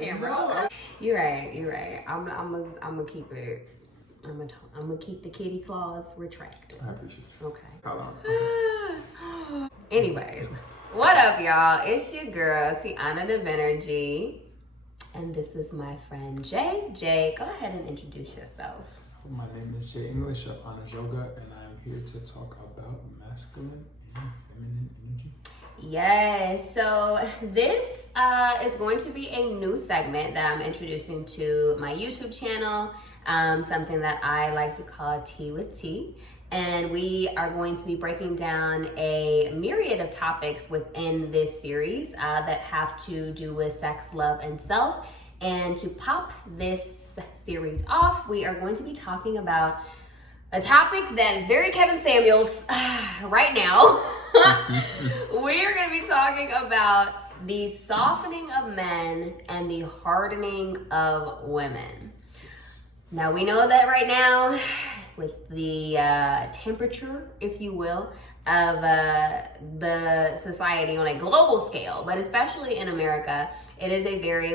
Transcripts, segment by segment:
camera. You're right. I'm gonna keep it. I'm gonna keep the kitty claws retracted. I appreciate it. Okay. Anyways, what up, y'all? It's your girl, Tiana the Venergy, and this is my friend Jay. Jay, go ahead and introduce yourself. My name is Jay English of Honors Yoga, and I am here to talk about masculine and feminine energy. Yes, so this is going to be a new segment that I'm introducing to my YouTube channel, something that I like to call Tea with Tea. And we are going to be breaking down a myriad of topics within this series that have to do with sex, love, and self. And to pop this series off, we are going to be talking about a topic that is very Kevin Samuels right now. We are going to be talking about the softening of men and the hardening of women. Now, we know that right now, with the temperature, if you will, of the society on a global scale, but especially in America, it is a very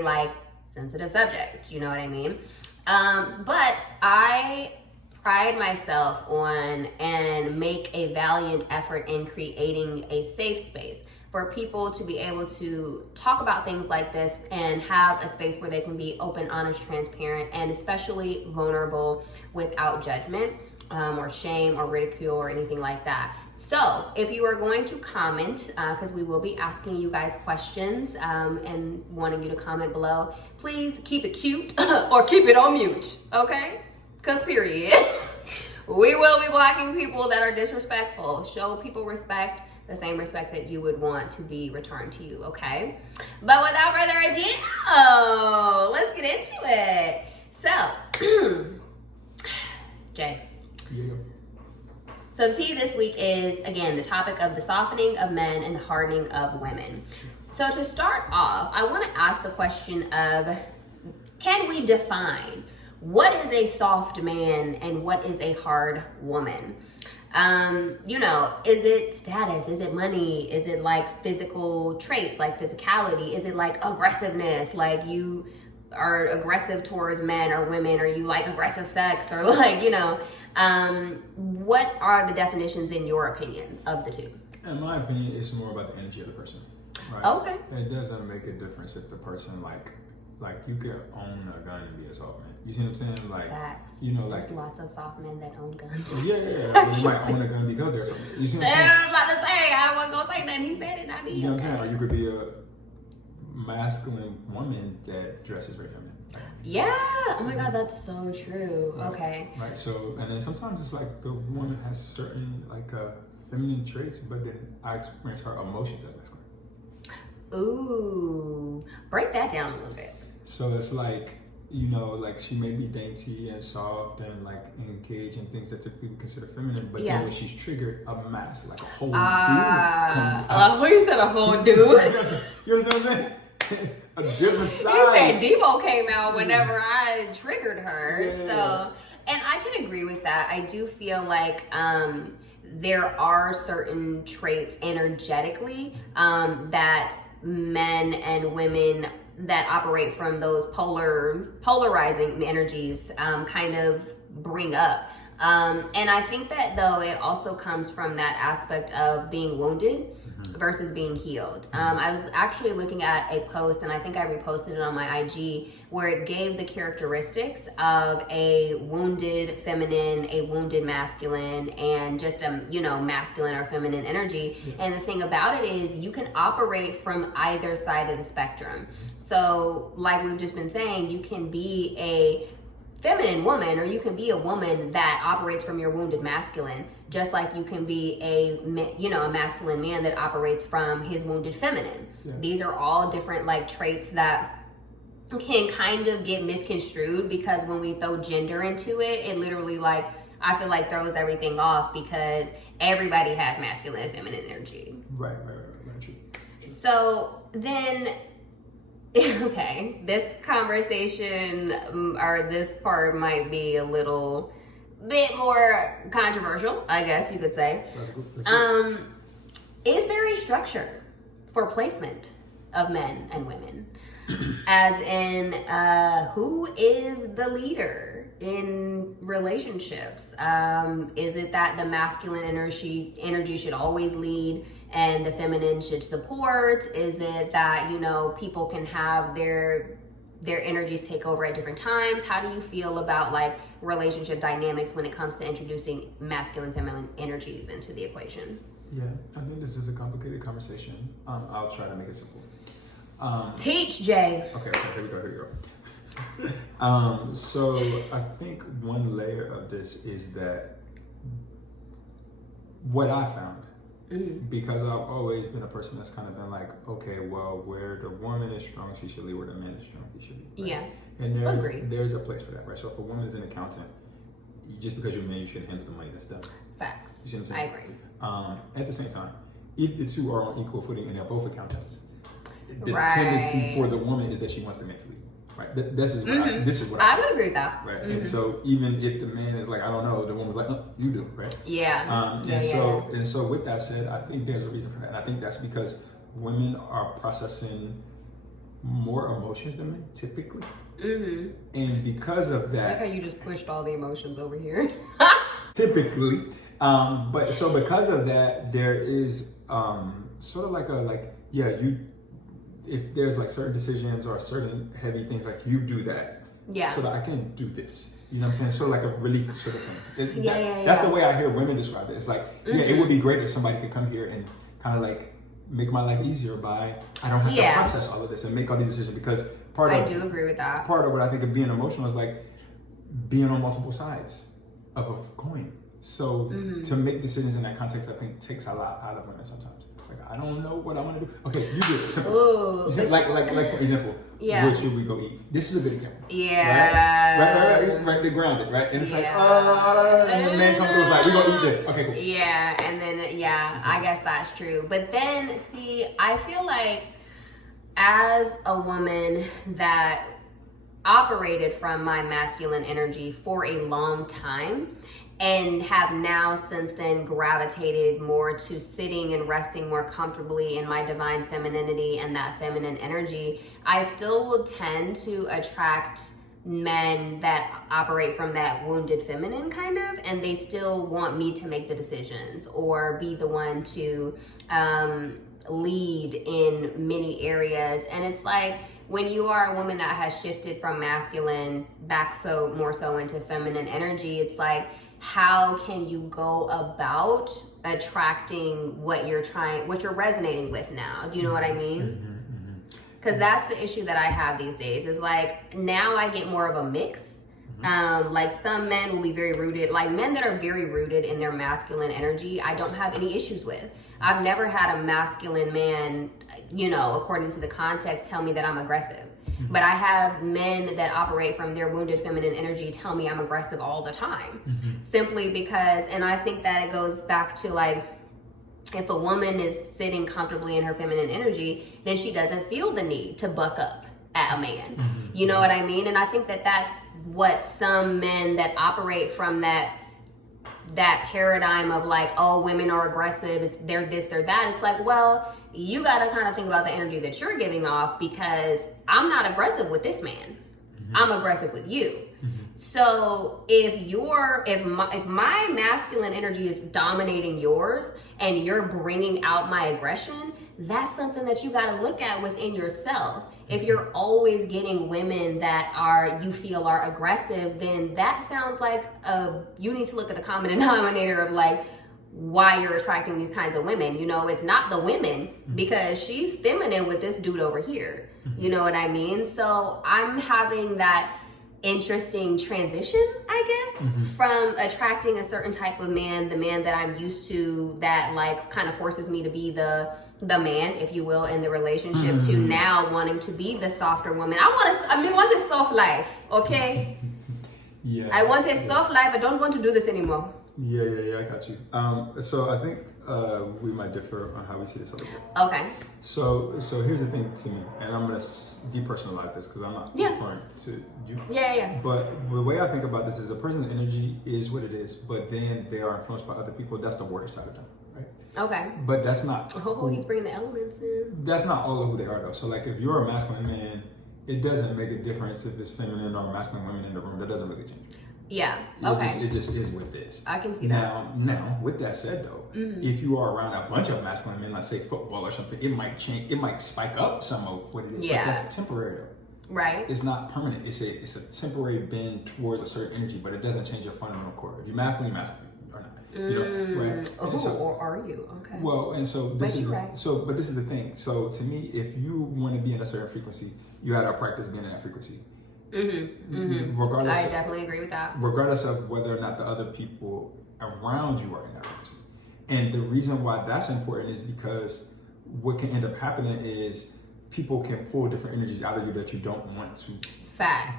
sensitive subject, you know what I mean? But I pride myself on and make a valiant effort in creating a safe space for people to be able to talk about things like this and have a space where they can be open, honest, transparent, and especially vulnerable without judgment or shame or ridicule or anything like that. So if you are going to comment, because we will be asking you guys questions and wanting you to comment below, please keep it cute or keep it on mute, okay? Because period. We will be blocking people that are disrespectful. Show people respect, the same respect that you would want to be returned to you, okay? But without further ado, let's get into it. So, Jay. Yeah. So the tea this week is, again, the topic of the softening of men and the hardening of women. So to start off, I want to ask the question of, can we define what is a soft man and what is a hard woman? Is it status? Is it money? Is it physical traits, like physicality? Is it aggressiveness? Like you are aggressive towards men or women, or you like aggressive sex, or what are the definitions in your opinion of the two? In my opinion, it's more about the energy of the person, right? Okay. It doesn't make a difference if the person you could own a gun and be a soft man. You see what I'm saying? Facts. There's lots of soft men that own guns. Yeah. They might own a gun because they're soft. You see what I'm saying? I was about to say, I wasn't gonna say that. He said it, not me. You know what I'm saying? Or you could be a masculine woman that dresses very feminine. Yeah. Oh my God, that's so true. Right. Okay. Right. So, and then sometimes it's the woman has certain feminine traits, but then I experience her emotions as masculine. Ooh, break that down a little bit. So it's she may be dainty and soft and engaged in things that typically we consider feminine, but then when she's triggered, a mass, a whole dude comes out. Oh, you said a whole dude. You understand what I'm saying? A different side. You said Debo came out whenever I triggered her. Yeah. So, and I can agree with that. I do feel there are certain traits energetically that men and women that operate from those polarizing energies kind of bring up. And I think that though it also comes from that aspect of being wounded versus being healed. I was actually looking at a post, and I think I reposted it on my IG, where it gave the characteristics of a wounded feminine, a wounded masculine, and just a masculine or feminine energy. Yeah. And the thing about it is you can operate from either side of the spectrum. So like we've just been saying, you can be a feminine woman, or you can be a woman that operates from your wounded masculine, just like you can be a masculine man that operates from his wounded feminine. Yeah. These are all different traits that can kind of get misconstrued, because when we throw gender into it, it literally I feel throws everything off, because everybody has masculine and feminine energy. Right. True. So then, okay, this conversation or this part might be a little bit more controversial, I guess you could say. That's good. Is there a structure for placement of men and women? As in, who is the leader in relationships? Is it that the masculine energy should always lead and the feminine should support? Is it that, you know, people can have their energies take over at different times? How do you feel about like relationship dynamics when it comes to introducing masculine, feminine energies into the equation? Yeah, I think this is a complicated conversation. I'll try to make it simple. Teach, Jay. Okay, here we go. So I think one layer of this is that what I found, because I've always been a person that's kind of been like, okay, well, where the woman is strong, she should lead. Where the man is strong, he should lead. Right? Yeah. And there's a place for that, right? So if a woman is an accountant, just because you're a man, you shouldn't handle the money that's done. Facts. You see what I'm I saying? agree. At the same time, if the two are on equal footing and they're both accountants, the Right. tendency for the woman is that she wants the man to lead. Right. This is what I would agree with that. Right. And so even if the man is like, I don't know, the woman's like, no, you do, right? Yeah. And so with that said, I think there's a reason for that. And I think that's because women are processing more emotions than men typically. And because of that, I like how you just pushed all the emotions over here. typically, but so because of that, there is sort of like if there's like certain decisions or certain heavy things, like you do that, so that I can do this. You know what I'm saying? Sort of like a relief sort of thing. That's the way I hear women describe it. It's like, it would be great if somebody could come here and kind of like make my life easier by I don't have to process all of this and make all these decisions, because I do agree with that. Part of what I think of being emotional is like being on multiple sides of a coin. So to make decisions in that context, I think takes a lot out of women sometimes. It's like, I don't know what I want to do. Okay, you do it. Simple. Ooh, like for example, where should we go eat? This is a good example. Yeah. Right. They're grounded, right? And it's like, and the man comes through, like, we're gonna eat this. Okay, cool. Yeah, and then I guess that's true. But then see, I feel like as a woman that operated from my masculine energy for a long time and have now since then gravitated more to sitting and resting more comfortably in my divine femininity and that feminine energy, I still will tend to attract men that operate from that wounded feminine kind of, and they still want me to make the decisions or be the one to lead in many areas. And it's like, when you are a woman that has shifted from masculine back more so into feminine energy, it's like, how can you go about attracting what you're resonating with now? Do you know what I mean? Because that's the issue that I have these days, is like, now I get more of a mix. Like some men will be very rooted, like men that are very rooted in their masculine energy, I don't have any issues with. I've never had a masculine man, you know, according to the context, tell me that I'm aggressive. But I have men that operate from their wounded feminine energy tell me I'm aggressive all the time. Simply because, and I think that it goes back to like, if a woman is sitting comfortably in her feminine energy, then she doesn't feel the need to buck up at a man. You know what I mean? And I think that that's what some men that operate from that paradigm of like, oh, women are aggressive, they're this, they're that. It's like, well, you got to kind of think about the energy that you're giving off, because I'm not aggressive with this man. I'm aggressive with you. So if my masculine energy is dominating yours and you're bringing out my aggression, that's something that you got to look at within yourself. If you're always getting women that you feel are aggressive, then that sounds like you need to look at the common denominator of like why you're attracting these kinds of women. You know, it's not the women, because she's feminine with this dude over here. You know what I mean? So I'm having that interesting transition, I guess, from attracting a certain type of man, the man that I'm used to, that like kind of forces me to be the man, if you will, in the relationship, to now wanting to be the softer woman. I want a soft life, okay? I want a soft life. I don't want to do this anymore. Yeah, I got you. So I think we might differ on how we see this over here. Okay. So here's the thing to me, and I'm gonna depersonalize this because I'm not referring to you. Yeah. But the way I think about this is a person's energy is what it is, but then they are influenced by other people. That's the water side of them. right? Okay. But that's not. Oh, he's bringing the elements in. That's not all of who they are, though. So, like, if you're a masculine man, it doesn't make a difference if it's feminine or masculine women in the room. That doesn't really change. Yeah. Okay. It just is what it is. I can see that. Now, with that said, though, if you are around a bunch of masculine men, let's say football or something, it might change. It might spike up some of what it is. Yeah. But that's temporary, though. Right. It's not permanent. It's a temporary bend towards a certain energy, but it doesn't change your fundamental core. If you're masculine, you're masculine. Or not. You know, right? Oh, so, or are you? Okay. Well, and so this is right. but this is the thing. So to me, if you want to be in a certain frequency, you got to practice being in that frequency. I definitely agree with that. Regardless of whether or not the other people around you are in that frequency. And the reason why that's important is because what can end up happening is people can pull different energies out of you that you don't want to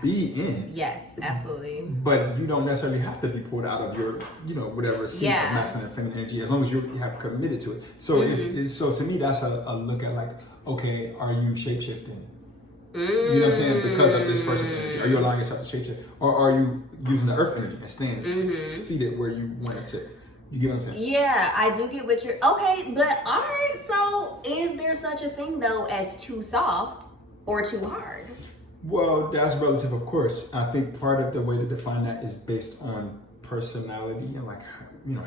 be in. Yes, absolutely. But you don't necessarily have to be pulled out of your, whatever seat of masculine and feminine energy, as long as you have committed to it. So so to me, that's a look at like, okay, are you shape-shifting? You know what I'm saying? Because of this person's energy. Are you allowing yourself to shapeshift? Or are you using the earth energy and staying seated where you want to sit? You get what I'm saying? Yeah, I do get what you're... Okay, but all right, so is there such a thing, though, as too soft or too hard? Well, that's relative, of course. I think part of the way to define that is based on personality and like,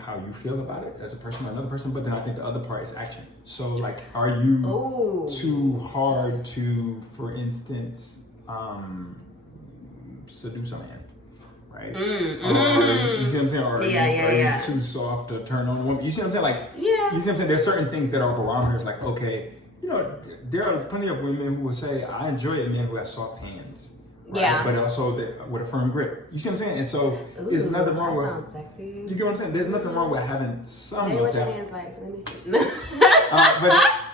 how you feel about it as a person or another person. But then I think the other part is action. So like, are you too hard to, for instance, seduce a man, right? Or, you see what I'm saying? Or are you too soft to turn on a woman? You see what I'm saying? Like, you see what I'm saying? There's certain things that are barometers. Like, okay, there are plenty of women who will say, I enjoy a man who has soft hands. Right? Yeah. But also with a firm grip. You see what I'm saying? And so there's nothing wrong with... Sounds sexy. You get what I'm saying? There's nothing wrong with having some of that. Your hands like, let me see.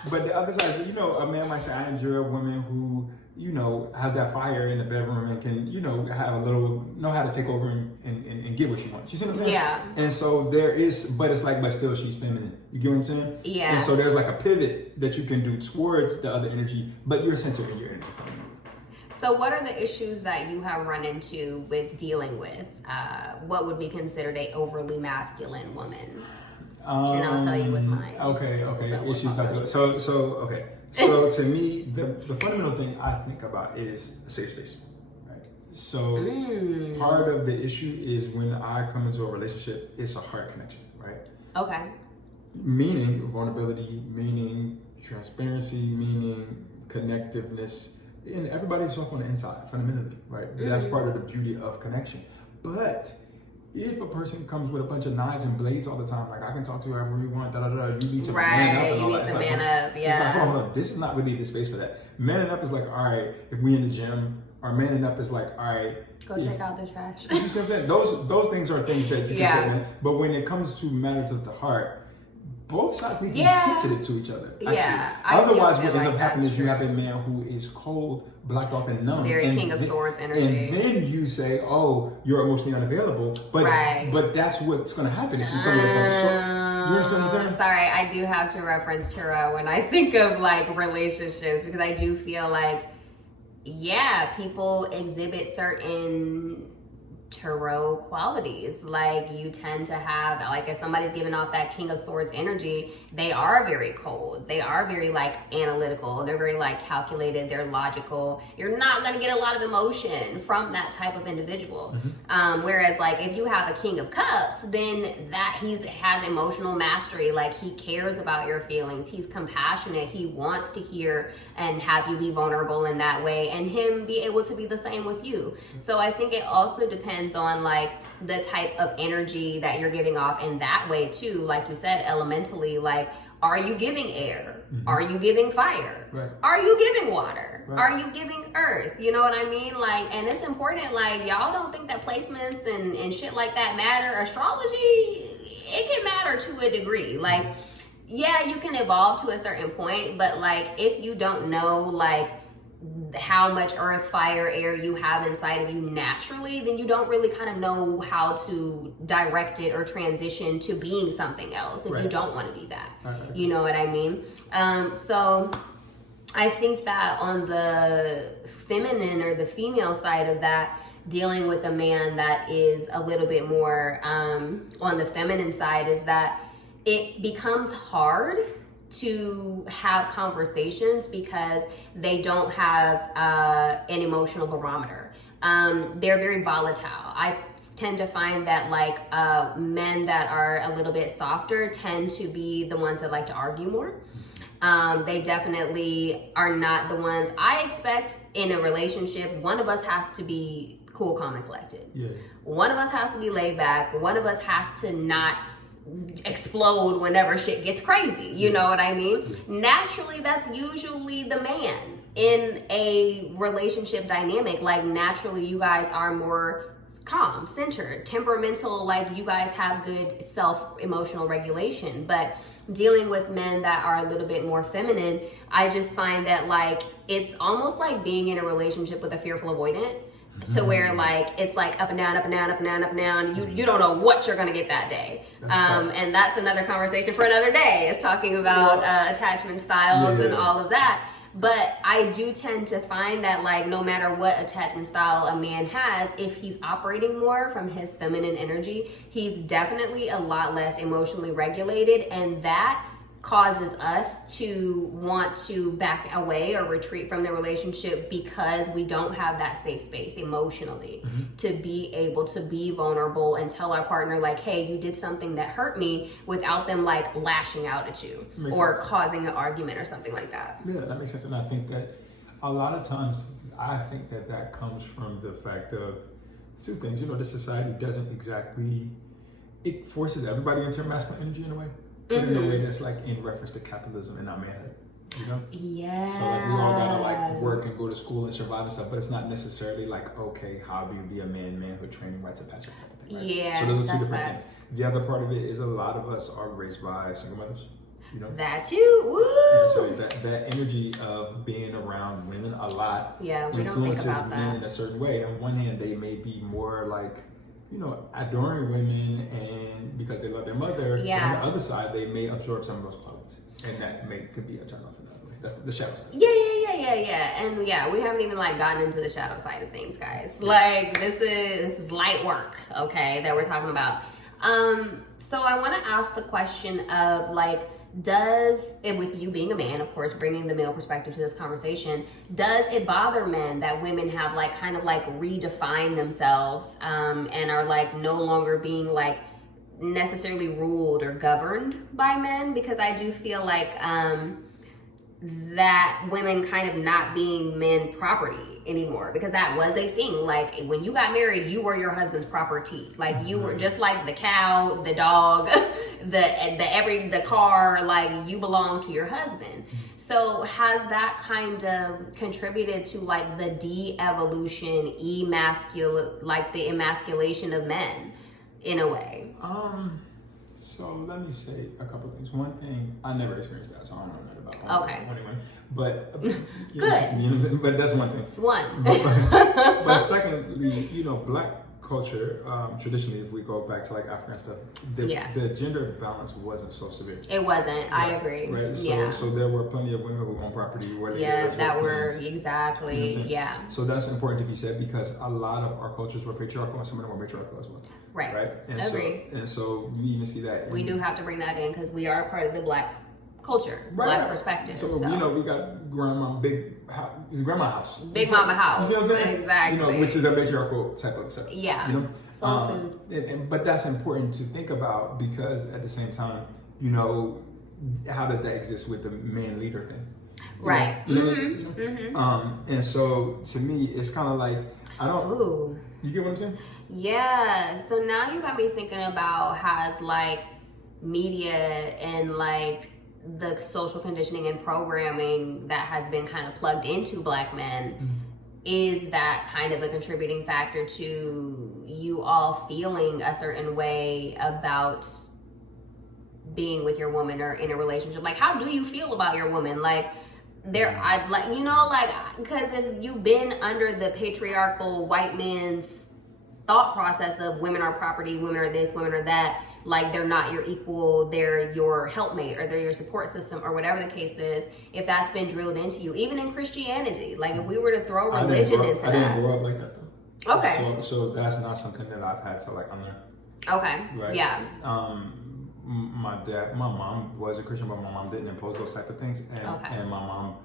But the other side, a man might say, I enjoy a woman who, has that fire in the bedroom and can, have a little, know how to take over and get what she wants. You see what I'm saying? Yeah. And so there is, but it's like, but still she's feminine. You get what I'm saying? Yeah. And so there's like a pivot that you can do towards the other energy, but you're centered in your energy. So what are the issues that you have run into with dealing with what would be considered a overly masculine woman? And I'll tell you with mine. Okay. Issues like that. So to me, the fundamental thing I think about is a safe space. Right? So part of the issue is when I come into a relationship, it's a heart connection, right? Okay. Meaning vulnerability, meaning transparency, meaning connectiveness. And everybody's soft on the inside, fundamentally, right? That's part of the beauty of connection. But if a person comes with a bunch of knives and blades all the time, like I can talk to you however you want, you need to man up and all that. It's like, hold on, this is not really the space for that. Manning up is like, all right, if we in the gym, or manning up is like, all right, go take out the trash. You see what I'm saying? Those things are things that you can say. But when it comes to matters of the heart, both sides need to be sensitive to each other. Actually. Yeah. Otherwise, what ends up happening is you have a man who is cold, blocked off, and numb. Very King of Swords energy. And then you say, oh, you're emotionally unavailable. But that's what's going to happen if you come with a bunch of swords. You understand what I'm saying? Sorry, I do have to reference tarot when I think of like relationships because I do feel like, people exhibit certain tarot qualities. Like you tend to have, like if somebody's giving off that King of Swords energy, they are very cold. They are very like analytical. They're very like calculated. They're logical. You're not going to get a lot of emotion from that type of individual. Whereas like if you have a King of Cups, then that has emotional mastery. Like he cares about your feelings. He's compassionate. He wants to hear and have you be vulnerable in that way and him be able to be the same with you. So I think it also depends on like the type of energy that you're giving off in that way too. Like you said, elementally, like, are you giving air? Are you giving fire? Right. Are you giving water? Right. Are you giving earth? You know what I mean? Like, and it's important, like, y'all don't think that placements and shit like that matter. Astrology, it can matter to a degree. Like, yeah, you can evolve to a certain point, but like, if you don't know, like, how much earth, fire, air you have inside of you naturally, then you don't really kind of know how to direct it or transition to being something else if you don't want to be that. You know what I mean? So I think that on the feminine or the female side of that, dealing with a man that is a little bit more on the feminine side is that it becomes hard to have conversations because they don't have an emotional barometer. They're very volatile. I tend to find that like men that are a little bit softer tend to be the ones that like to argue more. They definitely are not the ones I expect in a relationship. One of us has to be cool, calm, and collected. Yeah. One of us has to be laid back. One of us has to not explode whenever shit gets crazy. You know what I mean? Naturally, that's usually the man in a relationship dynamic. Like naturally, you guys are more calm, centered, temperamental, like you guys have good self-emotional regulation. But dealing with men that are a little bit more feminine, I just find that like it's almost like being in a relationship with a fearful avoidant. So where like it's like up and down, up and down, up and down, up and down. You don't know what you're gonna get that day. And that's another conversation for another day. Is talking about attachment styles and all of that. But I do tend to find that like no matter what attachment style a man has, if he's operating more from his feminine energy, he's definitely a lot less emotionally regulated, and that causes us to want to back away or retreat from the relationship because we don't have that safe space emotionally to be able to be vulnerable and tell our partner like, hey, you did something that hurt me, without them like lashing out at you or causing an argument or something like that. Yeah, that makes sense. And I think that a lot of times I think that that comes from the fact of two things. You know, the society doesn't exactly, it forces everybody into masculine energy in a way. But in a way that's like in reference to capitalism and not manhood, you know? Yeah. So like we all gotta like work and go to school and survive and stuff, but it's not necessarily like, okay, how do you be a man, manhood training, rites of passage type of thing, right? Yeah, so those are two different facts. things. The other part of it is a lot of us are raised by single mothers, you know? That too, woo! And so that energy of being around women a lot we don't think influences about men that. in a certain way. On one hand, they may be more like, you know, adoring women and because they love their mother. Yeah. But on the other side, they may absorb some of those qualities, and that could be a turn off in that way. That's the shadow side. Yeah. And yeah, we haven't even like gotten into the shadow side of things, guys. Like this is light work, okay, that we're talking about. So I want to ask the question of like, does it, with you being a man, of course, bringing the male perspective to this conversation, does it bother men that women have like kind of like redefined themselves and are like no longer being like necessarily ruled or governed by men? Because I do feel like that women kind of not being men property anymore, because that was a thing. Like when you got married, you were your husband's property. Like you were just like the cow, the dog, the car, like you belong to your husband. So has that kind of contributed to like the de-evolution, like the emasculation of men in a way? So let me say a couple things. One thing, I never experienced that, so I don't know nothing about women. But Good. You know what I'm saying? But that's one thing. It's one. But secondly, you know, black culture, traditionally, if we go back to like Africa and stuff, the gender balance wasn't so severe. It wasn't. I agree. Right. So there were plenty of women who owned property. That were exactly. You know yeah. So that's important to be said, because a lot of our cultures were patriarchal and some of them were matriarchal as well. Right. And Agree. So you even see that. We do have to bring that in because we are part of the black culture, black perspective. So you know, we got grandma house. Big mama house. You see what I'm saying? Exactly. You know, which is a matriarchal type of setup. Yeah. You know, soul food. But that's important to think about, because at the same time, you know, how does that exist with the man leader thing? Right. You know what I mean? And so to me, it's kind of like Ooh. You get what I'm saying? Yeah. So now you got me thinking about how like media and like the social conditioning and programming that has been kind of plugged into black men. Is that kind of a contributing factor to you all feeling a certain way about being with your woman or in a relationship? Like, how do you feel about your woman? Like, I'd like, you know, like, because if you've been under the patriarchal white man's thought process of women are property, women are this, women are that, like they're not your equal, they're your helpmate or they're your support system or whatever the case is, if that's been drilled into you, even in Christianity, like if we were to throw religion into that. I didn't grow up like that though. Okay. So that's not something that I've had to like unlearn. Okay. Right? Yeah. my mom was a Christian, but my mom didn't impose those type of things, and my mom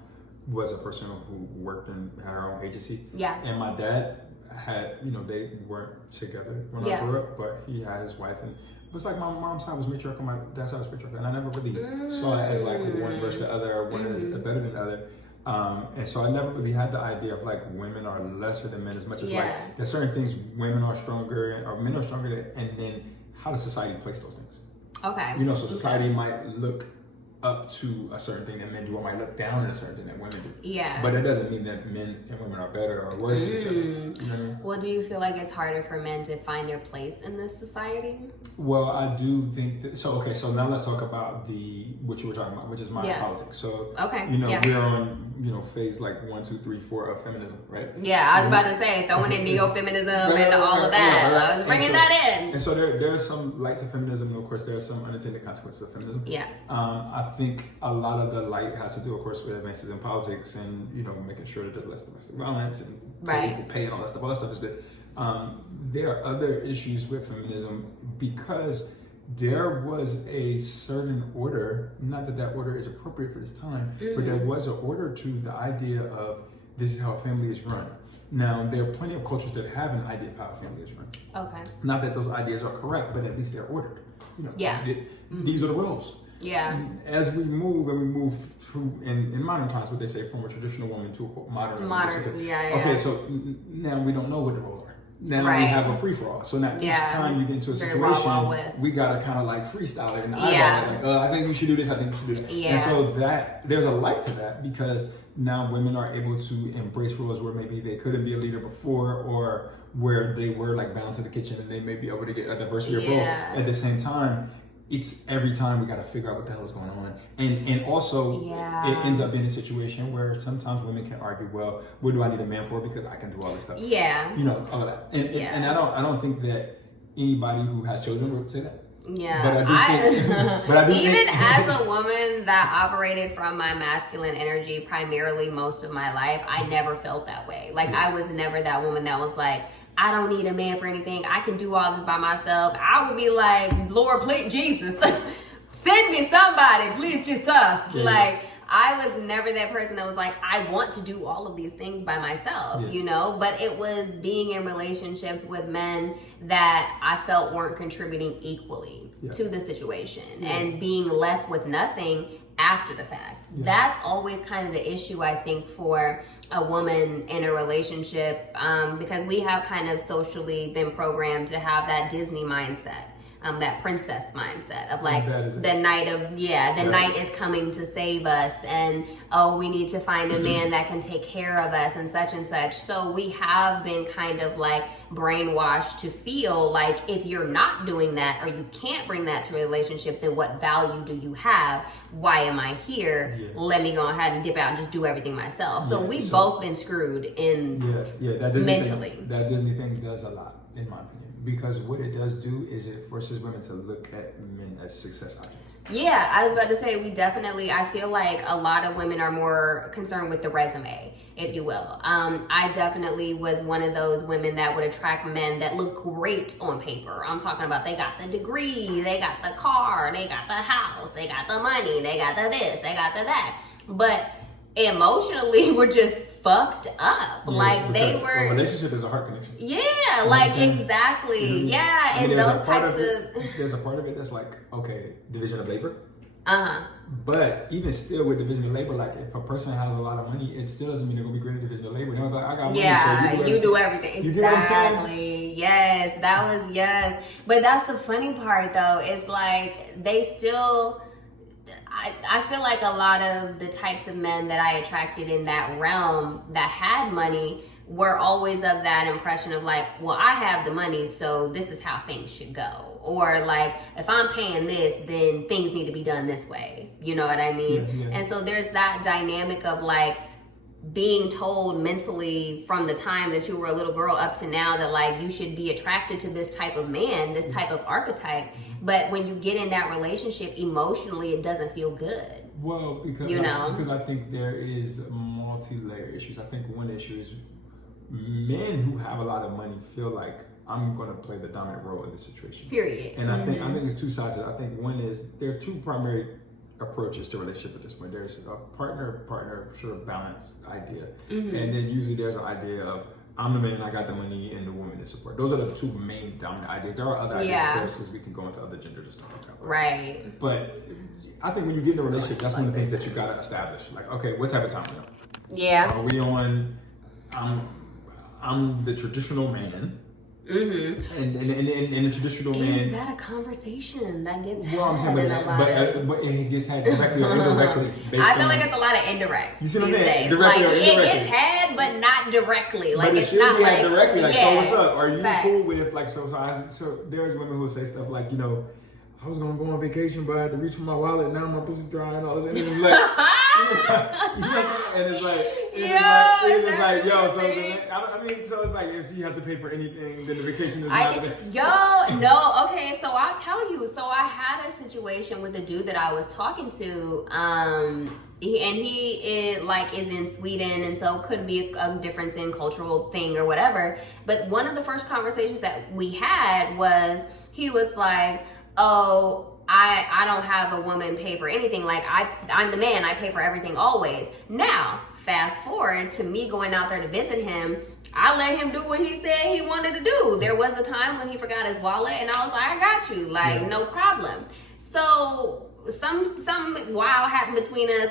was a person who worked and had her own agency. Yeah. And my dad had, they weren't together when I grew up, but he had his wife, and it was like my mom's side was matriarchal, my dad's side was patriarchal, and I never really saw it as like one versus the other, or one is better than the other. And so I never really had the idea of like women are lesser than men, as much as like there's certain things women are stronger or men are stronger than, and then how does society place those things? Okay. So society might look up to a certain thing that men do, or might look down at a certain thing that women do. Yeah. But that doesn't mean that men and women are better or worse than each other. You know what I mean? Well, do you feel like it's harder for men to find their place in this society? Well, I do think that. So now let's talk about what you were talking about, which is modern politics. So we're on phase like 1, 2, 3, 4 of feminism, right? Yeah, I was about to say throwing in neo-feminism and all of that. I was bringing that in. And so there's some light to feminism, and of course there are some unintended consequences of feminism. Yeah. I think a lot of the light has to do, of course, with advances in politics and making sure that there's less domestic violence and equal pay and all that stuff. All that stuff is good. There are other issues with feminism because there was a certain order, not that order is appropriate for this time, but there was an order to the idea of this is how a family is run. Now, there are plenty of cultures that have an idea of how a family is run. Okay. Not that those ideas are correct, but at least they're ordered. These are the rules. Yeah. As we move through in modern times, what they say, from a traditional woman to a modern woman. Okay, so now we don't know what the roles are. Now we have a free for all. So now each time you get into a situation, we gotta kind of like freestyle it and I think you should do this. I think you should do that. Yeah. And so that there's a light to that because now women are able to embrace roles where maybe they couldn't be a leader before, or where they were like bound to the kitchen, and they may be able to get a diversity of roles. At the same time, it's every time we got to figure out what the hell is going on, and also it ends up being a situation where sometimes women can argue, well, what do I need a man for? Because I can do all this stuff. Yeah, all of that, and I don't think that anybody who has children would say that. Yeah, but I do even as a woman that operated from my masculine energy primarily most of my life, I never felt that way. Like I was never that woman that was like, I don't need a man for anything. I can do all this by myself. I would be like, Lord, please, Jesus, send me somebody, please, Jesus. Yeah. Like, I was never that person that was like, I want to do all of these things by myself, but it was being in relationships with men that I felt weren't contributing equally to the situation and being left with nothing after the fact. That's always kind of the issue, I think, for a woman in a relationship, because we have kind of socially been programmed to have that Disney mindset. That princess mindset of like the knight is coming to save us, and we need to find a man that can take care of us and such and such. So we have been kind of like brainwashed to feel like if you're not doing that or you can't bring that to a relationship, then what value do you have? Why am I here? Let me go ahead and dip out and just do everything myself. So we've both been screwed in that Disney mentally. That Disney thing does a lot, in my opinion. Because what it does do is it forces women to look at men as success objects. Yeah, I was about to say, I feel like a lot of women are more concerned with the resume, if you will. I definitely was one of those women that would attract men that look great on paper. I'm talking about they got the degree, they got the car, they got the house, they got the money, they got the this, they got the that. But emotionally we're just fucked up. Like they were. A relationship is a heart connection. Yeah, like exactly. Mm-hmm. Yeah, and those types of. There's a part of it that's like, okay, division of labor. But even still with division of labor, like if a person has a lot of money, it still doesn't mean they're gonna be great at division of labor. They're like, I got money, so you do everything. You get what I'm saying? Yes, that was But that's the funny part though, is like they still. I feel like a lot of the types of men that I attracted in that realm that had money were always of that impression of like, well, I have the money, so this is how things should go. Or like, if I'm paying this, then things need to be done this way. You know what I mean? Yeah. And so there's that dynamic of like being told mentally from the time that you were a little girl up to now that like you should be attracted to this type of man, this type of archetype. But when you get in that relationship emotionally, it doesn't feel good. Well, because I think there is multi-layer issues. I think one issue is men who have a lot of money feel like I'm going to play the dominant role in this situation. Period. And I think it's two sides of it. I think one is there are two primary approaches to relationship at this point. There's a partner sort of balance idea, and then usually there's an idea of I'm the man, I got the money, and the woman is support. Those are the two main dominant ideas. There are other ideas, of course, because we can go into other genders and stuff like that. Right. But I think when you get in a relationship, that's one of the things that you gotta establish. Like, okay, what type of time are we on? Yeah. Are we on? I'm the traditional man. And the traditional man. Is that a conversation that gets had? Well, I'm saying, but it gets had directly or indirectly. I feel like it's a lot of indirects. You see what I'm these saying? days. Directly like or indirectly. it gets had, but not directly. Like but it it's should not be like had directly. Like, so what's up? Are you Facts. cool with like so there's women who will say stuff like, you know, I was gonna go on vacation, but I had to reach for my wallet. Now my pussy dry and all this. And it's like, you know what I'm saying? And it's like, it's like, yo. So so it's like if she has to pay for anything, then the vacation is not. Okay. So I'll tell you. So I had a situation with a dude that I was talking to. He is in Sweden, and so could be a difference in cultural thing or whatever. But one of the first conversations that we had was he was like, oh, I don't have a woman pay for anything. Like I'm the man, I pay for everything always. Now, fast forward to me going out there to visit him, I let him do what he said he wanted to do. There was a time when he forgot his wallet and I was like, I got you, like no problem. So some wow happened between us,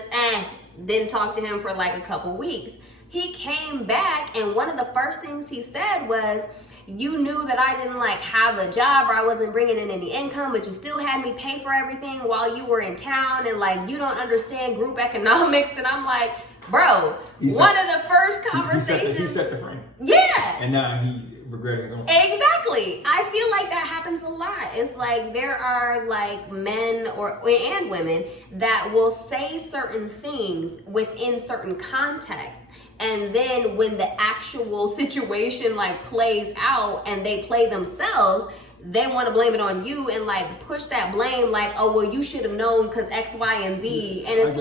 didn't talk to him for like a couple weeks. He came back and one of the first things he said was, you knew that I didn't like have a job or I wasn't bringing in any income, but you still had me pay for everything while you were in town, and like you don't understand group economics. And I'm like, bro, one of the first conversations. He set the frame. Yeah. And now he's regretting his own. Exactly. I feel like that happens a lot. It's like there are like men and women that will say certain things within certain contexts. And then when the actual situation like plays out and they play themselves, they want to blame it on you and like push that blame like, oh, well, you should have known because X, Y, and Z. And it's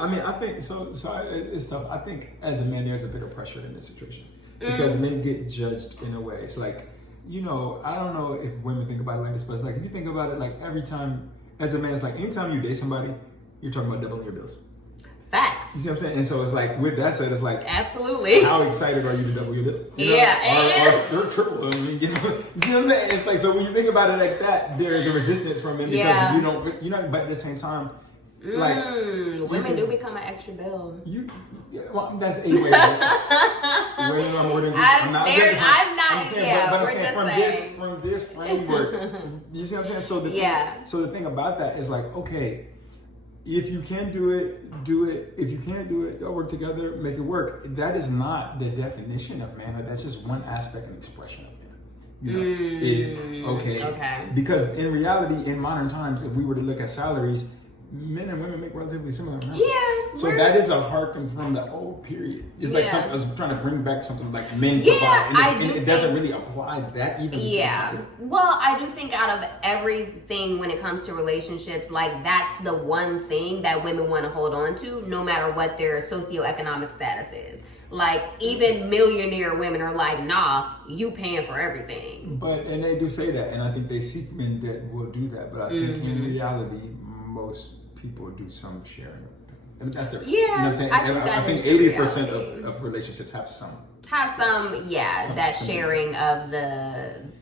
I mean, I think so it's tough. I think as a man, there's a bit of pressure in this situation because men get judged in a way. It's like, you know, I don't know if women think about it like this, but it's like, if you think about it, like every time as a man, it's like anytime you date somebody, you're talking about doubling your bills. Facts. You see what I'm saying? And so it's like, with that said, it's like, absolutely. How excited are you to double your bill? You know? Or triple. I mean, you know what I'm saying? It's like, so when you think about it like that, there is a resistance from it because you don't, but at the same time, like women do become an extra bill. Well, that's a way. I'm saying from this framework. You see what I'm saying? So the thing about that is like, okay, if you can do it, do it. If you can't do it, they'll work together, make it work. That is not the definition of manhood. That's just one aspect and expression of manhood. You know, is okay. Because in reality, in modern times, if we were to look at salaries, men and women make relatively similar amounts. Yeah. So that is a harken from the old period. It's like something I was trying to bring back something like men provide. And it doesn't really apply that even. Yeah. Well, I do think out of everything when it comes to relationships, like that's the one thing that women want to hold on to, no matter what their socioeconomic status is. Like even millionaire women are like, nah, you paying for everything. And they do say that, and I think they seek men that will do that. But I think in reality, most people do some sharing. I mean, that's their, you know what I'm saying? I think 80% of relationships have some, that sharing of the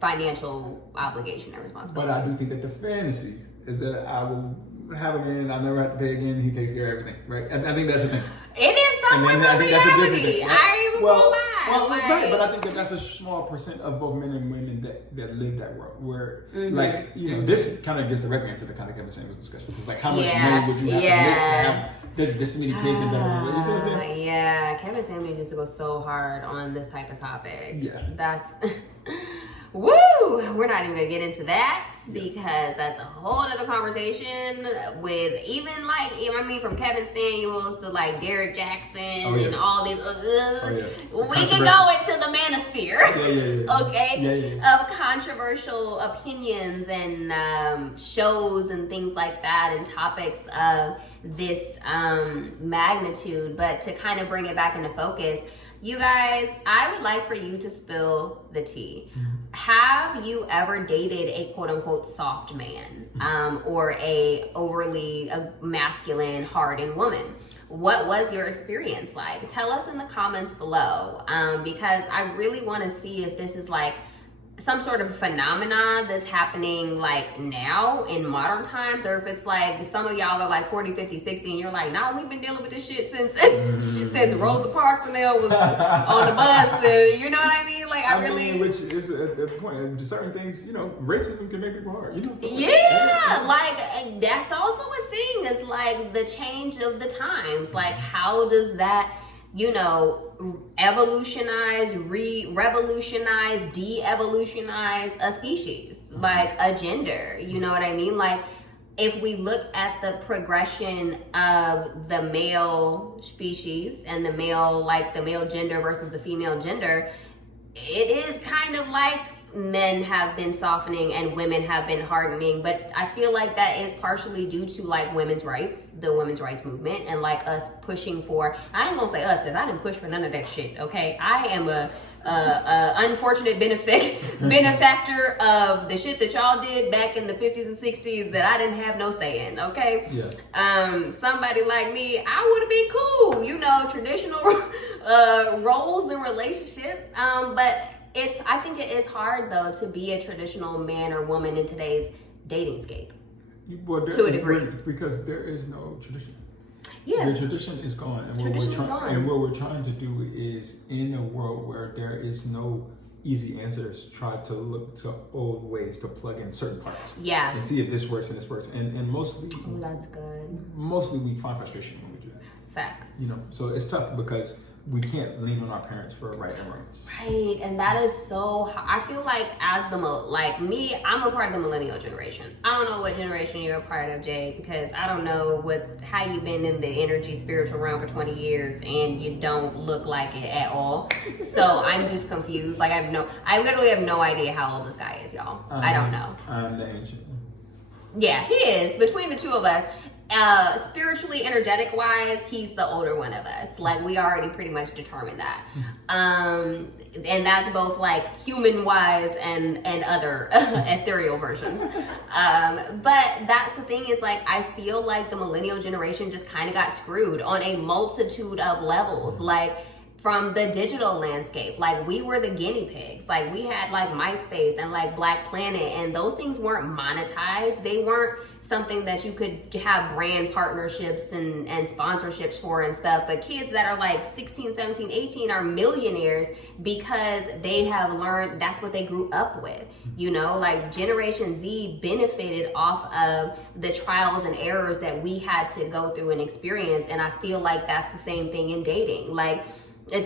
financial obligation and responsibility. But I do think that the fantasy is that I will have a man, I never have to pay again, he takes care of everything, right? I think that's the thing. It is somewhat the reality. I ain't gonna lie. Right, but I think that that's a small percent of both men and women that live that world. Where, like, you know, this kind of gets directly into the kind of Kevin Samuels discussion. It's like, how much money would you have to make to have this many kids and blah. You see what I'm saying? Yeah, Kevin Samuels used to go so hard on this type of topic. Yeah. That's... Woo! We're not even gonna get into that because that's a whole other conversation with even like, from Kevin Samuels to like Derek Jackson and all these we can go into the manosphere of controversial opinions and shows and things like that and topics of this magnitude. But to kind of bring it back into focus, You guys, I would like for you to spill the tea. Have you ever dated a quote unquote soft man, or a overly masculine, hardened woman? What was your experience like? Tell us in the comments below, because I really want to see if this is like some sort of phenomena that's happening like now in modern times, or if it's like some of y'all are like 40, 50, 60 and you're like, nah, we've been dealing with this shit since since Rosa Parks and was on the bus, and you know what I mean? Like I mean, which is at the point, certain things, racism can make people hard, Yeah, like that's also a thing. It's like the change of the times. Like how does that, evolutionize, revolutionize, de-evolutionize a species, like a gender, you know what I mean? Like if we look at the progression of the male species and the male gender versus the female gender, it is kind of like men have been softening and women have been hardening, but I feel like that is partially due to like women's rights, the women's rights movement, and like us pushing for, I ain't gonna say us because I didn't push for none of that shit, okay? I am a unfortunate benefactor of the shit that y'all did back in the 50s and 60s that I didn't have no say in, okay? Yeah. Somebody like me, I would have been cool, traditional roles and relationships, but I think it is hard though to be a traditional man or woman in today's dating scape. Well, to a degree. Because there is no tradition. Yeah. The tradition is gone. And what we're trying to do is, in a world where there is no easy answers, try to look to old ways to plug in certain parts. Yeah. And see if this works and this works. And mostly, ooh, that's good. Mostly we find frustration when we do that. Facts. So it's tough because we can't lean on our parents for right and wrongs. Right, and that is so, I feel like me, I'm a part of the millennial generation. I don't know what generation you're a part of, Jay, because I don't know how you've been in the energy spiritual realm for 20 years and you don't look like it at all. So I'm just confused. Like I literally have no idea how old this guy is, y'all. I don't know. I'm the ancient one. Yeah, he is. Between the two of us, spiritually, energetic wise, he's the older one of us. Like we already pretty much determined that. And that's both like human wise and other ethereal versions. But that's the thing is like, I feel like the millennial generation just kind of got screwed on a multitude of levels. Like from the digital landscape, like we were the guinea pigs. Like we had like MySpace and like Black Planet, and those things weren't monetized. They weren't something that you could have brand partnerships and sponsorships for and stuff. But kids that are like 16, 17, 18 are millionaires because they have learned that's what they grew up with. Like Generation Z benefited off of the trials and errors that we had to go through and experience. And I feel like that's the same thing in dating. Like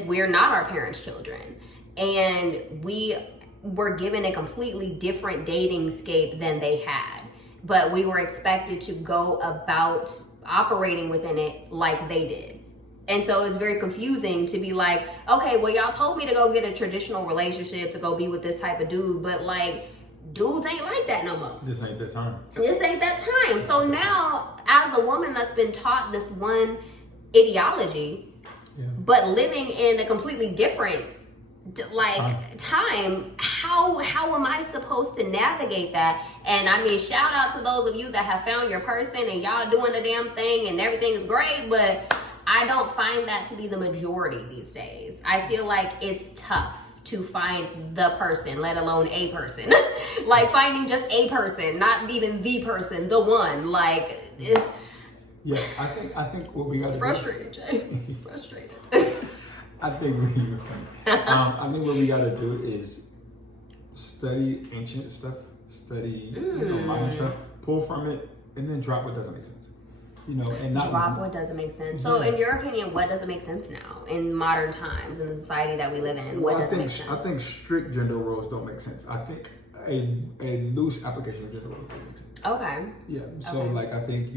we're not our parents' children, and we were given a completely different dating scape than they had, but we were expected to go about operating within it like they did. And so it's very confusing to be like, okay, well, y'all told me to go get a traditional relationship, to go be with this type of dude, but like dudes ain't like that no more. This ain't that time. This ain't that time. So now, as a woman that's been taught this one ideology, but living in a completely different time, how am I supposed to navigate that? And I mean, shout out to those of you that have found your person and y'all doing the damn thing and everything is great, but I don't find that to be the majority these days. I feel like it's tough to find the person, let alone a person. Like finding just a person, not even the person, the one. Like yeah, I think what we got to frustrated, Jay. Frustrated. I think what we got to do is study ancient stuff, study modern stuff, pull from it, and then drop what doesn't make sense. And not drop what doesn't make sense. So, in your opinion, what doesn't make sense now in modern times in the society that we live in? What doesn't make sense? I think strict gender roles don't make sense. I think a loose application of gender roles don't make sense. Okay. Yeah. So, like, I think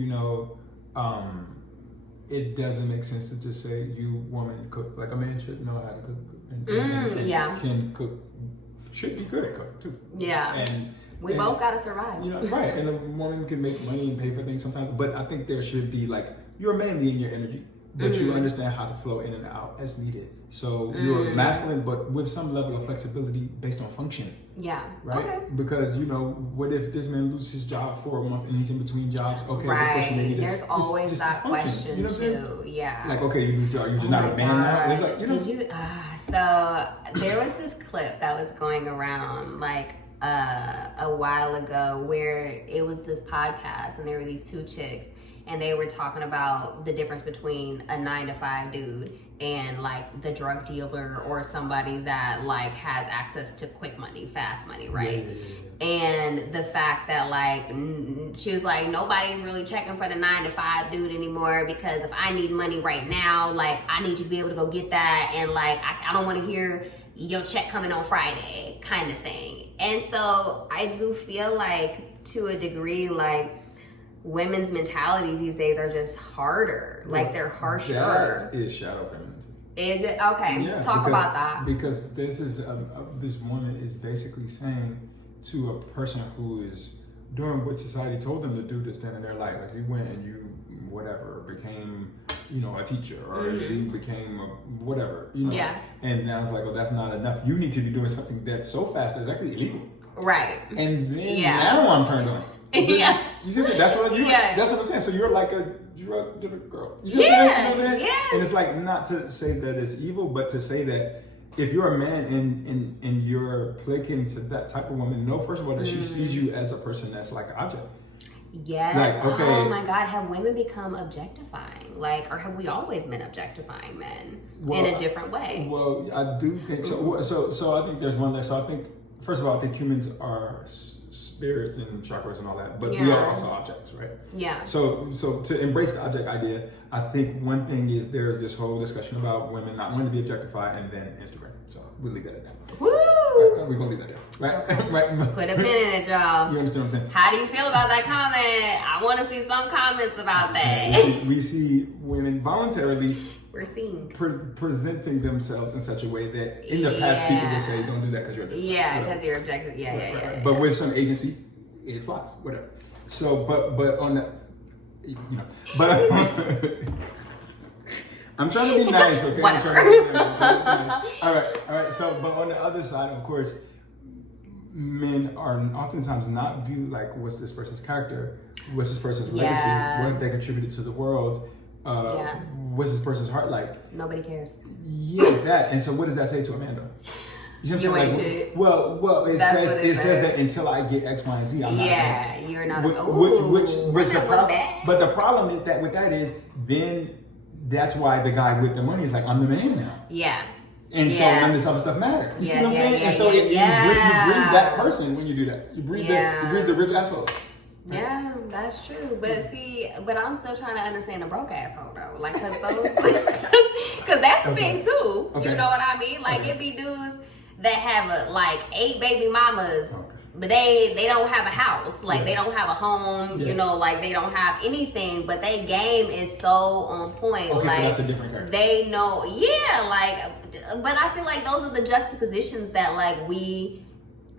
it doesn't make sense to just say you woman cook. Like a man should know how to cook and can cook, should be good at cooking too. Yeah. And we both gotta survive. Right. And a woman can make money and pay for things sometimes, but I think there should be like, you're manly in your energy. but you understand how to flow in and out as needed. So you're masculine, but with some level of flexibility based on function. Yeah. Right? Okay. Because, what if this man loses his job for a month and he's in between jobs? Okay, right. this person maybe there's always that question you know too. Yeah. Like, okay, you lose your job, you're just not a man now. It's like, Did you? So there was this clip that was going around like a while ago where it was this podcast and there were these two chicks and they were talking about the difference between a 9-to-5 dude and like the drug dealer or somebody that like has access to quick money, fast money, right? Yeah. And the fact that like she was like, nobody's really checking for the 9-to-5 dude anymore, because if I need money right now, like I need you to be able to go get that, and like I don't want to hear your check coming on Friday kind of thing. And so I do feel like to a degree like women's mentalities these days are just harder. Like they're harsher. That is shadow femininity. Is it? Okay. Yeah, Talk about that. Because this is this woman is basically saying to a person who is doing what society told them to do to stand in their light. Like you went and you became a teacher, or you became whatever. Yeah. And now it's like, oh, that's not enough. You need to be doing something that's so fast that's actually illegal. Right. And then now I'm turned on. So yeah. You see, that's what I'm saying. So you're like a drug dealer girl. You see what I'm saying? Yeah. And it's like, not to say that it's evil, but to say that if you're a man and you're placating to that type of woman, know first of all that she sees you as a person that's like an object. Yes. Like, okay. Oh my God, have women become objectifying? Like, or have we always been objectifying men in a different way? Well, I do think so. So I think there's one less. So I think, first of all, I think humans are spirits and chakras and all that, but we are also objects, right? Yeah. So to embrace the object idea, I think one thing is there's this whole discussion about women not wanting to be objectified, and then Instagram. So we'll leave that at that. Woo! We're gonna leave that there, right? Right. Put a pin in it, y'all. You understand what I'm saying? How do you feel about that comment? I want to see some comments about that. We see women voluntarily. We're seeing presenting themselves in such a way that in the past people would say, don't do that because you're objective. Yeah, because you're objective. Yeah. But with some agency, it flies, whatever. So, but on the, but I'm trying to be nice, okay? I'm trying to be nice. All right. So, but on the other side, of course, men are oftentimes not viewed like, what's this person's character? What's this person's legacy? What they contributed to the world? What's this person's heart like? Nobody cares. Yeah, that. And so what does that say to Amanda? You know what I'm saying? Like, well, it says that until I get X, Y, and Z, I'm not. Yeah, you're not. Which the problem. But the problem is that with that is then that's why the guy with the money is like, I'm the man now. Yeah. And so none of this other stuff matters. You see what I'm saying? And so you breed that person when you do that. You breed the rich asshole. Yeah, that's true. But I'm still trying to understand the broke asshole though. Like, cause that's the thing too. Okay. You know what I mean? Like, it be dudes that have 8 baby mamas, but they don't have a house. Like, they don't have a home. You know, like they don't have anything. But they game is so on point. Okay, like, so that's a different character. They know, but I feel like those are the juxtapositions that like we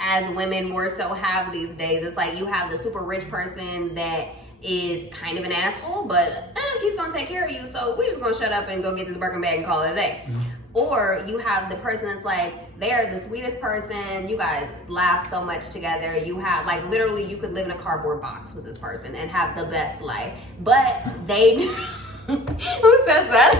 as women more so have these days. It's like you have the super rich person that is kind of an asshole, but he's gonna take care of you, so we're just gonna shut up and go get this Birkin bag and call it a day. Mm-hmm. Or you have the person that's like, they're the sweetest person, you guys laugh so much together, you have like literally you could live in a cardboard box with this person and have the best life, but they who says that?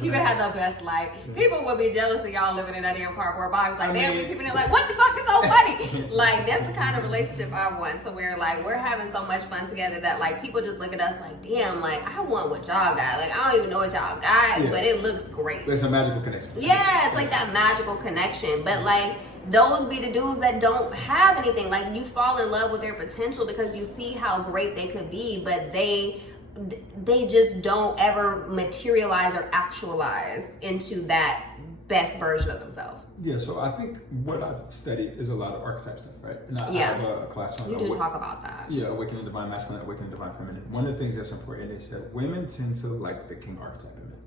You could have the best life. People would be jealous of y'all living in a damn cardboard box. Like, they'll be people in there like, what the fuck is so funny? Like, that's the kind of relationship I want. So we're like, we're having so much fun together that like people just look at us like, damn, like I want what y'all got. Like, I don't even know what y'all got, but it looks great. It's a magical connection. Yeah, it's like that magical connection. But like, those be the dudes that don't have anything. Like, you fall in love with their potential because you see how great they could be, but they just don't ever materialize or actualize into that best version of themselves. Yeah, so I think what I've studied is a lot of archetype stuff, right? And I have a class on talk about that. Yeah, awakening divine masculine, awakening divine feminine. One of the things that's important is that women tend to like the king archetype of men.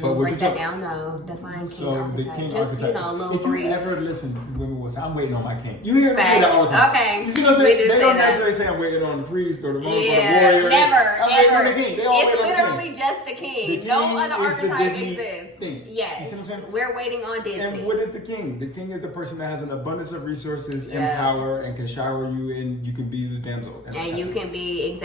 But break that down though. Define king archetype. King Just, archetype. a little if brief. you ever listen, women will say, "I'm waiting on my king." You hear me say that all the time. Okay. You see what I'm saying? They don't necessarily say, "I'm waiting on the priest or the monk or the warrior." Never. I'm waiting on the king. They all it's wait on the king. literally just the king. The king no other is archetype the Disney exists. thing. Yes. You see what I'm saying? We're waiting on Disney. And what is the king? The king is the person that has an abundance of resources and Yeah. power and can shower you, and you can be the damsel. And you can be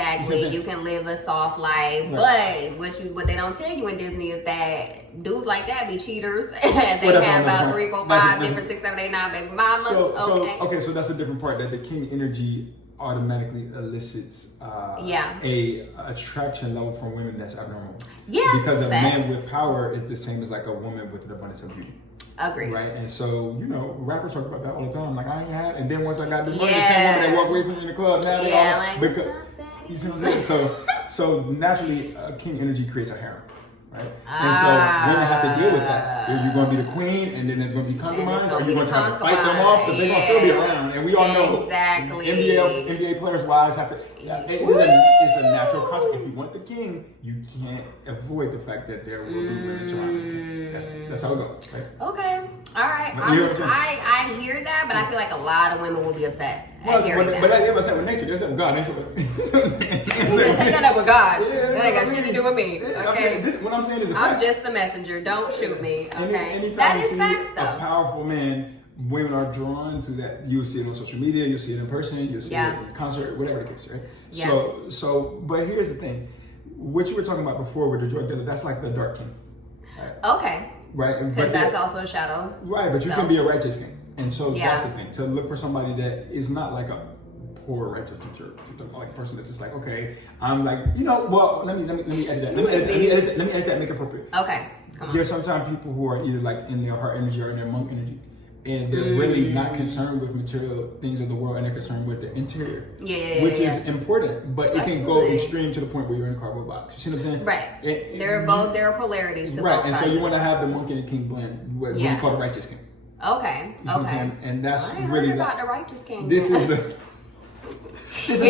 you can live a soft life, Right. but what they don't tell you in Disney is that dudes like that be cheaters. They have about 3, 4, 5 different 6, 7, 8, 9 baby mamas. So that's a different part, that the king energy automatically elicits a attraction level from women that's abnormal. Yeah, because a man with power is the same as like a woman with an abundance of beauty. Agree. Right, and so rappers talk about that all the time. Like, I ain't had, and then once I got the money, the same woman that walked away from me in the club. Now they all you see what I'm saying? So naturally, king energy creates a harem. Right? And so women have to deal with that. You're going to be the queen, and then there's going to be concubines, or you're going to try to fight them off because they're going to still be around. And we all know NBA players' wives have to. It's a natural consequence. If you want the king, you can't avoid the fact that there will be women surrounding the king. That's how it goes. Right? Okay. All right. I hear that, but I feel like a lot of women will be upset. But they were saying with nature, they're saying with God. They're saying take that up with God. That ain't got shit to do with me. Okay. What I'm saying is a fact. I'm just the messenger. Don't shoot me. Okay. Anytime that you is see facts, though. a powerful man, women are drawn to that. You'll see it on social media. You'll see it in person. You'll see it in concert, whatever the case, right? Yeah. But here's the thing. What you were talking about before with the drug dealer, that's like the dark king. Right? Okay. Right. Because that's also a shadow. Right, but you can be a righteous king. And so that's the thing. To look for somebody that is not like a poor righteous teacher, like a person that's just like, okay, I'm like, well, let me edit that. Let me edit that, make it appropriate. Okay. Come on. There's sometimes people who are either like in their heart energy or in their monk energy, and they're really not concerned with material things of the world, and they're concerned with the interior, which is important. But it can go extreme to the point where you're in a cardboard box. You see what I'm saying? Right. There are polarities to right, both and sides. So you want to have the monk and the king blend, what we call the righteous king. Okay. You see what I'm saying? And that's I really heard about the righteous king. This is the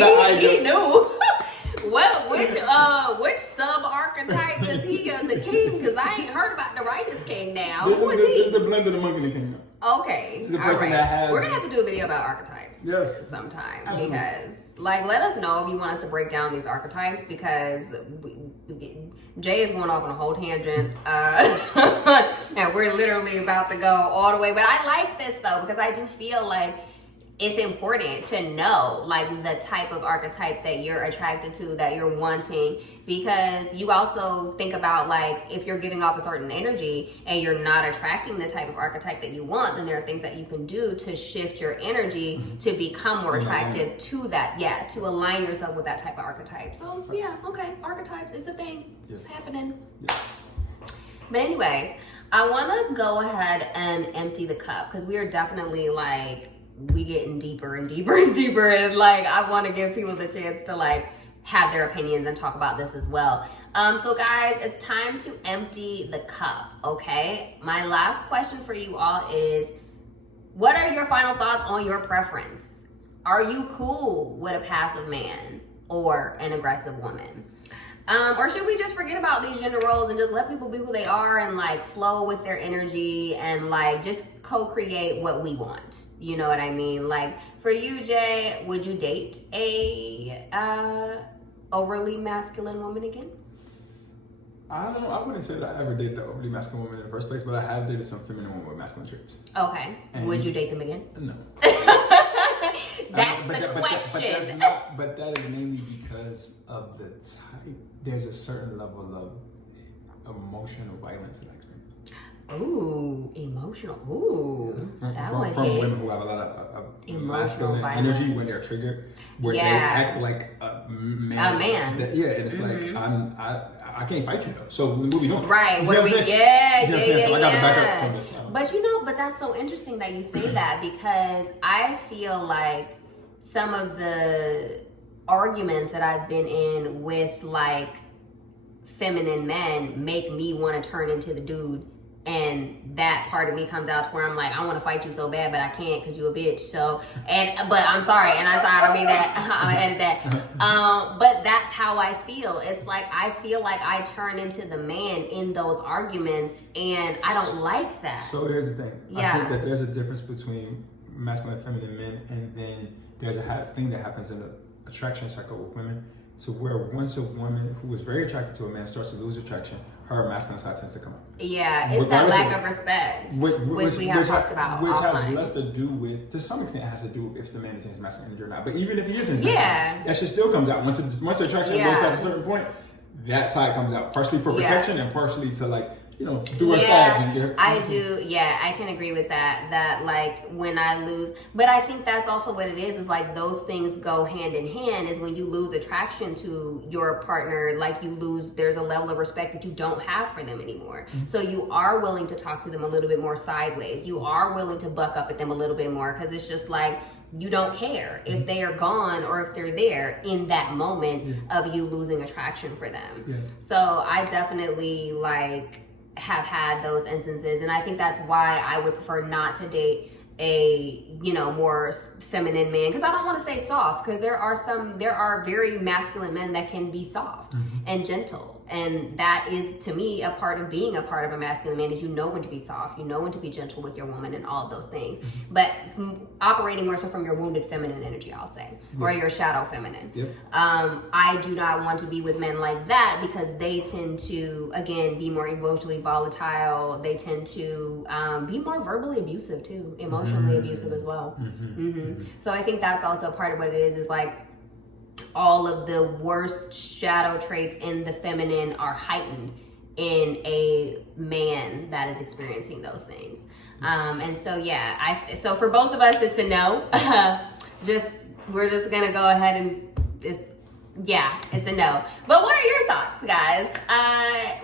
idea. He knew. Which sub archetype is he the king? Because I ain't heard about the righteous king now. This is the blend of the monk and the king. Okay. The person that has. We're gonna have to do a video about archetypes. Yes. Sometime. Absolutely. Because let us know if you want us to break down these archetypes, because Jay is going off on a whole tangent, and we're literally about to go all the way. But I like this though, because I do feel like it's important to know like the type of archetype that you're attracted to, that you're wanting, because you also think about like if you're giving off a certain energy and you're not attracting the type of archetype that you want, then there are things that you can do to shift your energy to become more attractive to that, to align yourself with that type of archetype. So archetypes, it's a thing. It's happening. But anyways, I want to go ahead and empty the cup, because we are definitely like we getting deeper and deeper and deeper, and like I want to give people the chance to like have their opinions and talk about this as well. So guys, it's time to empty the cup. Okay, my last question for you all is, what are your final thoughts on your preference? Are you cool with a passive man or an aggressive woman? Or should we just forget about these gender roles and just let people be who they are and like flow with their energy and like just co-create what we want? You know what I mean? Like for you, Jay, would you date a overly masculine woman again? I wouldn't say that I ever dated an overly masculine woman in the first place, but I have dated some feminine women with masculine traits. Okay. And would you date them again? No. That's the question. But that is mainly because of the type. There's a certain level of emotional violence that I experience. Ooh, emotional. Ooh, from women who have a lot of masculine energy when they're triggered, where they act like a man. And it's like I can't fight you though. So what are we doing? Right. So I got to back up from this. But that's so interesting that you say that, because I feel like some of the arguments that I've been in with like feminine men make me want to turn into the dude and that part of me comes out to where I'm like, I want to fight you so bad, but I can't because you a bitch. So, but I'm sorry, and I don't mean that. I'm gonna edit that. But that's how I feel. It's like I feel like I turn into the man in those arguments, and I don't like that. So here's the thing. Yeah. I think that there's a difference between masculine and feminine men, and then there's a thing that happens in the attraction cycle with women, to where once a woman who is very attracted to a man starts to lose attraction, her masculine side tends to come out. Yeah, it's that lack of respect, which we have talked about. Which offline. has less to do with, to some extent, it has to do with if the man is in his masculine energy or not. But even if he is in his masculine energy, that shit still comes out. Once the attraction goes past a certain point, that side comes out, partially for protection and partially to like, you know, do her stabs and get her. I do. Yeah, I can agree with that. That like when I lose, but I think that's also what it is like those things go hand in hand. Is when you lose attraction to your partner, like you lose, there's a level of respect that you don't have for them anymore. Mm-hmm. So you are willing to talk to them a little bit more sideways. You are willing to buck up at them a little bit more because it's just like, you don't care if they are gone or if they're there in that moment of you losing attraction for them. Yeah. So I definitely like have had those instances, and I think that's why I would prefer not to date a, you know, more feminine man, because I don't want to say soft, because there are very masculine men that can be soft and gentle, and that is to me a part of being a part of a masculine man, is you know when to be soft, you know when to be gentle with your woman and all of those things, but operating more so from your wounded feminine energy, I'll say, or your shadow feminine. I do not want to be with men like that, because they tend to, again, be more emotionally volatile. They tend to be more verbally abusive too, emotionally abusive as well. So I think that's also part of what it is like all of the worst shadow traits in the feminine are heightened in a man that is experiencing those things. And so, so for both of us, it's a no. We're just gonna go ahead and, it's a no. But what are your thoughts, guys?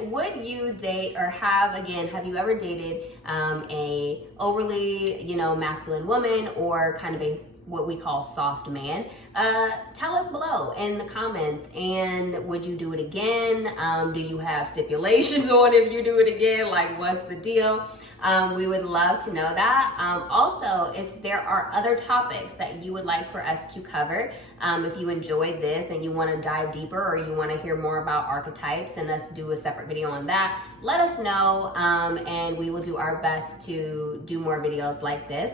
Would you date or have you ever dated a overly, you know, masculine woman, or kind of what we call soft man? Tell us below in the comments. And would you do it again? Do you have stipulations on if you do it again? Like, what's the deal? We would love to know that. Also, if there are other topics that you would like for us to cover, if you enjoyed this and you want to dive deeper, or you want to hear more about archetypes and us do a separate video on that, let us know, and we will do our best to do more videos like this.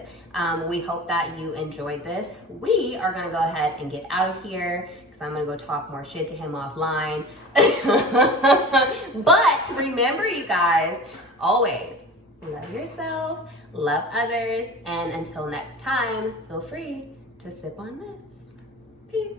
We hope that you enjoyed this. We are going to go ahead and get out of here, because I'm going to go talk more shit to him offline. But remember, you guys, always love yourself, love others, and until next time, feel free to sip on this. Peace.